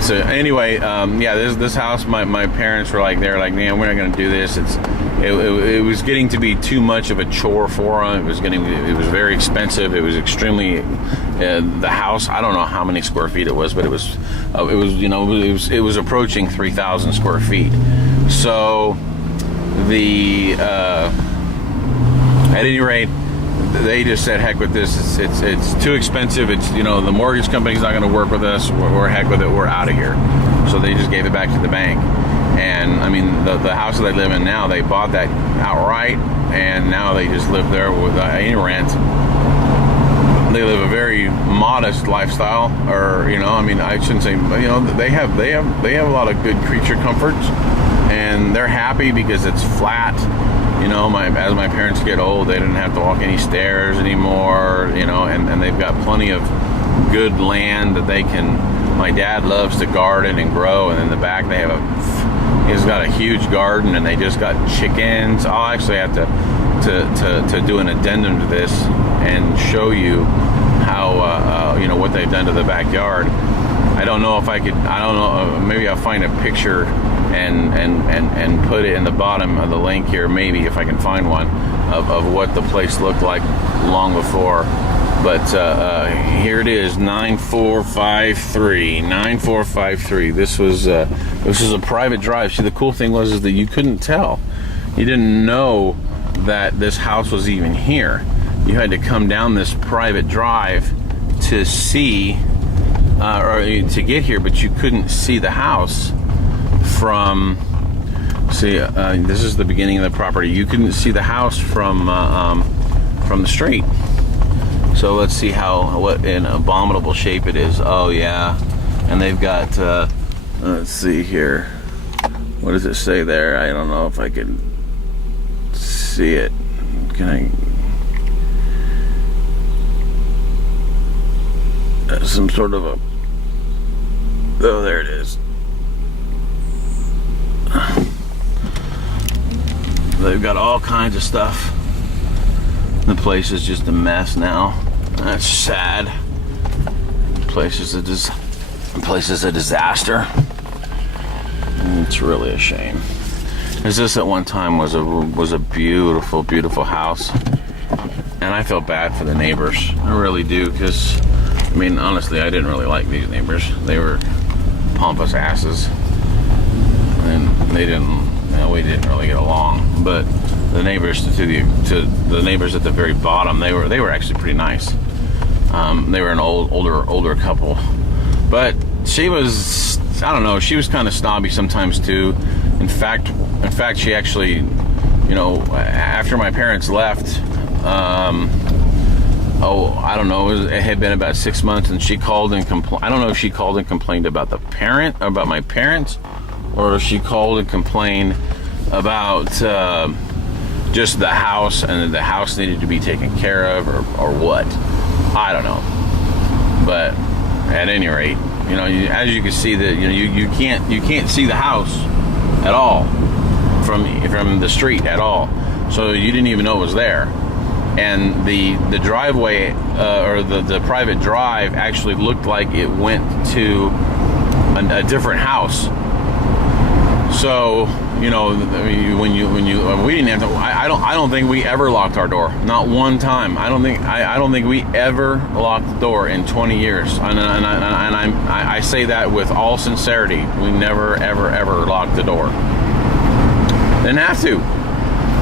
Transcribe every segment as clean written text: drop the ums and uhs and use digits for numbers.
So anyway, yeah, this house, my parents were like, they're like, man, we're not going to do this. It was getting to be too much of a chore for them. It was very expensive. It was extremely, the house, I don't know how many square feet it was, but it was approaching 3,000 square feet. So at any rate, they just said, heck with this. It's too expensive. The mortgage company's not going to work with us. We're heck with it. We're out of here. So they just gave it back to the bank. And I mean, the house that they live in now, they bought that outright, and now they just live there without any rent. They live a very modest lifestyle, or I shouldn't say. They have a lot of good creature comforts, and they're happy because it's flat. As my parents get old, they didn't have to walk any stairs anymore, and they've got plenty of good land that they can. My dad loves to garden and grow, and in the back he's got a huge garden, and they just got chickens. I'll actually have to do an addendum to this and show you how, what they've done to the backyard. I don't know if I could, maybe I'll find a picture and put it in the bottom of the link here, maybe if I can find one, of what the place looked like long before. But here it is, 9453. This was a private drive. See, the cool thing was that you couldn't tell. You didn't know that this house was even here. You had to come down this private drive to see, or to get here, but you couldn't see the house from. See, this is the beginning of the property. You couldn't see the house from the street. So let's see what an abominable shape it is. Oh yeah, and they've got. Let's see here. What does it say there? I don't know if I can see it. Can I? Some sort of a. Oh, there it is. They've got all kinds of stuff. The place is just a mess now. That's sad. The place is a disaster. It's really a shame. Because this at one time was a beautiful, beautiful house, and I felt bad for the neighbors. I really do, because honestly, I didn't really like these neighbors. They were pompous asses, and we didn't really get along. But the neighbors to the neighbors at the very bottom, they were actually pretty nice. They were an older couple, but she was, I don't know, she was kind of snobby sometimes too. In fact, she actually, after my parents left, I don't know, it had been about 6 months, and she called and complained. I don't know if she called and complained about about my parents, or if she called and complained about just the house, and the house needed to be taken care of, or what. I don't know. But at any rate, as you can see, that you can't see the house at all from the street at all. So you didn't even know it was there. And the driveway, or the private drive, actually looked like it went to a different house. So we didn't have to. I don't think we ever locked our door. Not one time. I don't think we ever locked the door in 20 years. And I say that with all sincerity. We never ever locked the door. Didn't have to.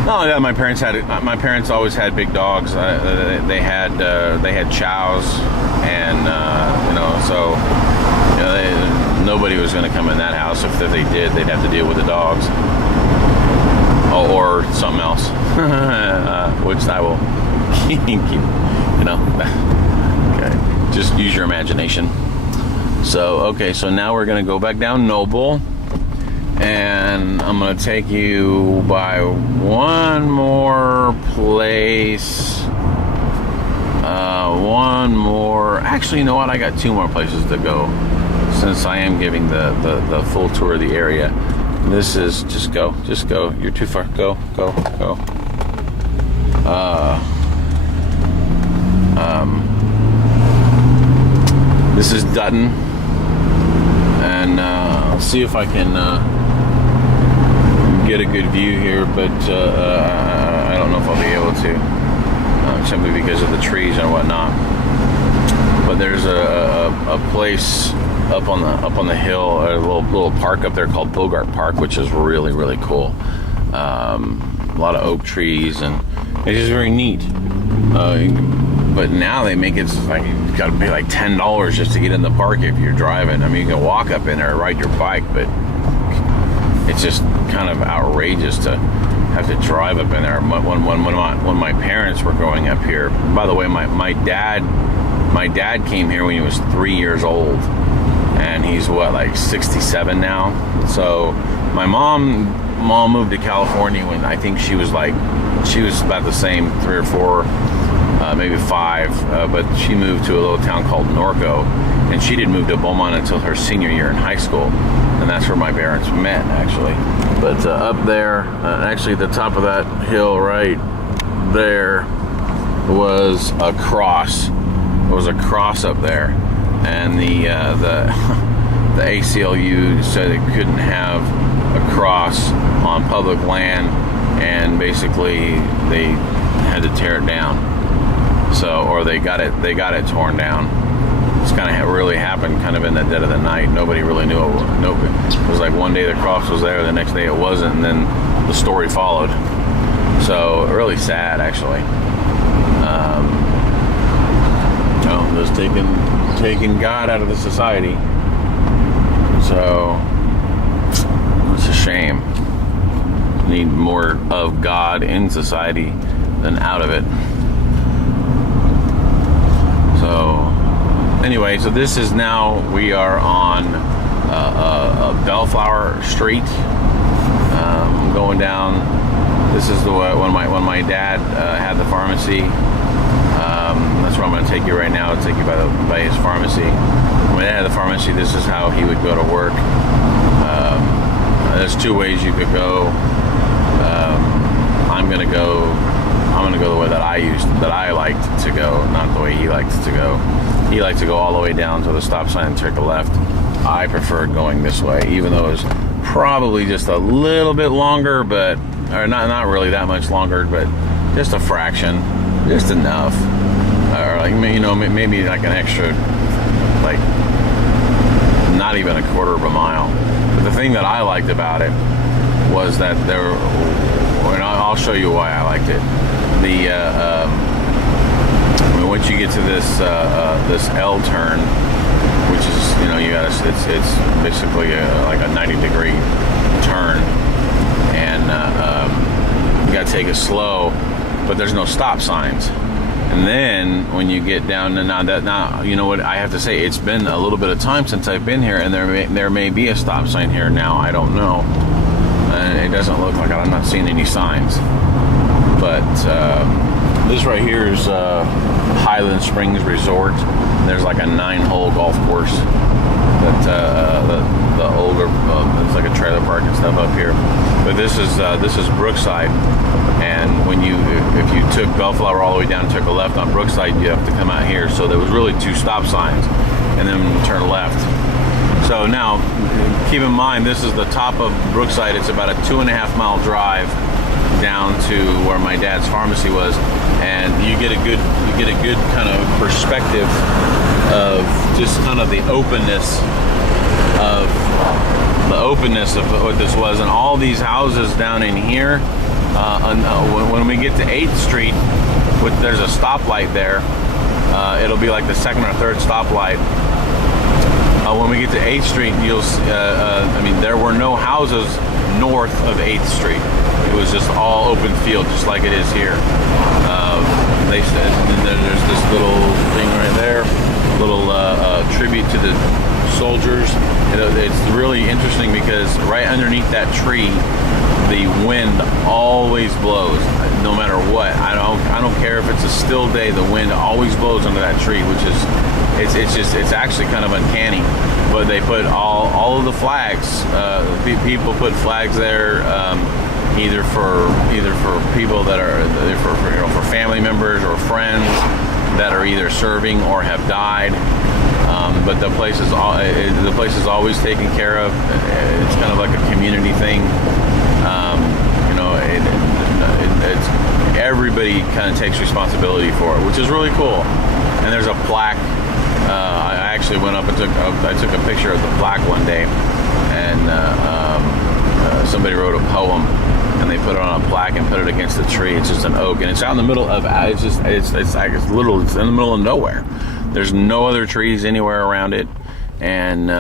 No, yeah, my parents always had big dogs. They had chows, and so nobody was going to come in that house. If they did, they'd have to deal with the dogs, or something else, which I will keep. Okay, just use your imagination. So now we're going to go back down Noble. And I'm going to take you by one more place. Actually, you know what? I got two more places to go, since I am giving the full tour of the area. This is, just go. You're too far. Go. This is Dutton. and see if I can get a good view here, but I don't know if I'll be able to, simply because of the trees and whatnot. But there's a place up on the hill, a little park up there called Bogart Park, which is really, really cool. A lot of oak trees, and it's just very neat. But now they make it like you got to pay like $10 just to get in the park if you're driving. I mean, you can walk up in there, ride your bike, but it's just kind of outrageous to have to drive up in there. When my parents were growing up here, by the way, my dad came here when he was 3 years old, and he's like 67 now. So my mom moved to California when I think she was about the same, 3 or 4, maybe 5, but she moved to a little town called Norco, and she didn't move to Beaumont until her senior year in high school, and that's where my parents met, actually. But up there, actually the top of that hill right there was a cross. There was a cross up there, and the ACLU said it couldn't have a cross on public land, and basically they had to tear it down. So, or they got it torn down. It's kind of really happened kind of in the dead of the night. Nobody really knew. It was like one day the cross was there, the next day it wasn't, and then the story followed. So really sad, actually. Just taking God out of the society. So it's a shame. Need more of God in society than out of it. So anyway, so this is now, we are on Bellflower Street, going down. This is when my dad had the pharmacy. That's where I'm going to take you right now. I'll take you by his pharmacy. When my dad had the pharmacy, this is how he would go to work. There's 2 ways you could go. I'm gonna go the way that I liked to go, not the way he liked to go. He liked to go all the way down to the stop sign and take a left. I preferred going this way, even though it was probably just a little bit longer, or not really that much longer, but just a fraction, just enough, or like, you know, maybe like an extra, like not even a quarter of a mile. But the thing that I liked about it was that and I'll show you why I liked it. Once you get to this L turn, which is, you know, it's basically like a 90-degree turn, and you got to take it slow, but there's no stop signs. And then when you get down to now, you know what I have to say, it's been a little bit of time since I've been here, and there may be a stop sign here now. I don't know. And it doesn't look like it. I'm not seeing any signs. But this right here is Highland Springs Resort. There's like a 9-hole golf course that the older it's like a trailer park and stuff up here. But this is Brookside, and if you took Bellflower all the way down and took a left on Brookside, you have to come out here. So there was really 2 stop signs, and then turn left. So now, keep in mind, this is the top of Brookside. It's about a 2.5-mile drive down to where my dad's pharmacy was, and you get a good kind of perspective of just kind of the openness of what this was, and all these houses down in here. When we get to 8th Street, there's a stoplight there. It'll be like the 2nd or 3rd stoplight. When we get to 8th Street, there were no houses north of 8th Street. It was just all open field, just like it is here. They said, and then there's this little thing right there, little tribute to the soldiers. It's really interesting because right underneath that tree, the wind always blows, no matter what. I don't care if it's a still day. The wind always blows under that tree, which is it's actually kind of uncanny. But they put all of the flags. People put flags there, either for people that are for family members or friends that are either serving or have died. But the place is always taken care of. It's kind of like a community thing. You know, it's everybody kind of takes responsibility for it, which is really cool. And there's a plaque. I actually went up and I took a picture of the plaque one day, and somebody wrote a poem, and they put it on a plaque and put it against the tree. It's just an oak, and it's out in the middle of it's in the middle of nowhere. There's no other trees anywhere around it, and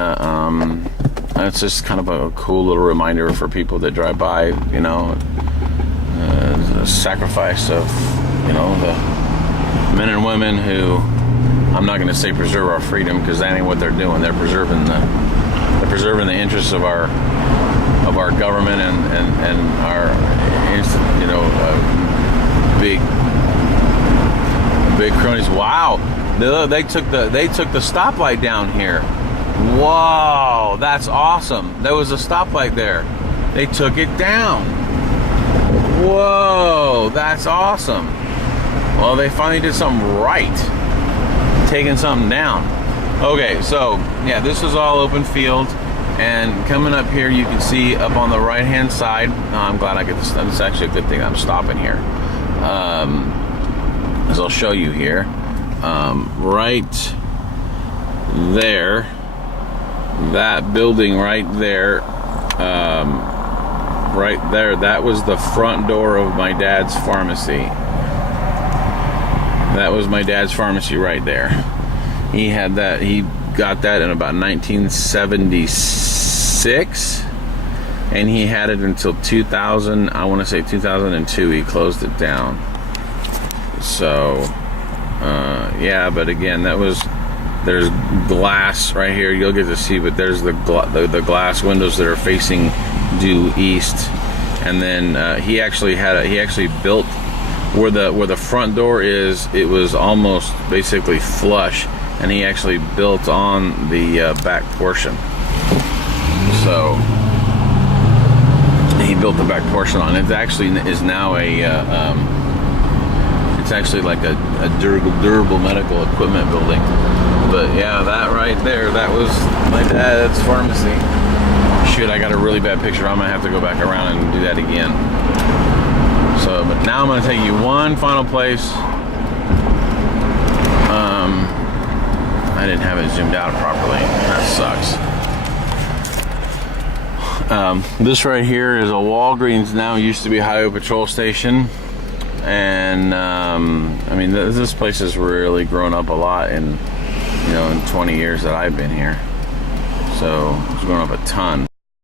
it's just kind of a cool little reminder for people that drive by. You know, the sacrifice of, you know, the men and women who, I'm not going to say preserve our freedom, because that ain't what they're doing. They're preserving the interests of our government and our, you know, big cronies. Wow, they took the stoplight down here. Whoa, that's awesome. There was a stoplight there. They took it down. Whoa, that's awesome. Well, they finally did something right, taking something down. Okay, so yeah, this is all open field, and coming up here, you can see up on the right hand side. I'm glad I get this. It's actually a good thing I'm stopping here, as I'll show you here. Right there, that building right there, that was the front door of my dad's pharmacy. That was my dad's pharmacy right there. He had that. He got that in about 1976, and he had it until 2000. I want to say 2002. He closed it down. So, yeah. But again, there's glass right here. You'll get to see, but there's the glass windows that are facing due east, and then he actually built where the front door is. It was almost basically flush, and he actually built on the back portion. So he built the back portion on it. It actually is now it's actually like a durable medical equipment building. But yeah, that right there, that was my dad's pharmacy. Shoot, I got a really bad picture. I'm gonna have to go back around and do that again. So, but now I'm gonna take you one final place. I didn't have it zoomed out properly. That sucks. This right here is a Walgreens, now used to be a highway patrol station. And I mean, this place has really grown up a lot in 20 years that I've been here. So it's grown up a ton.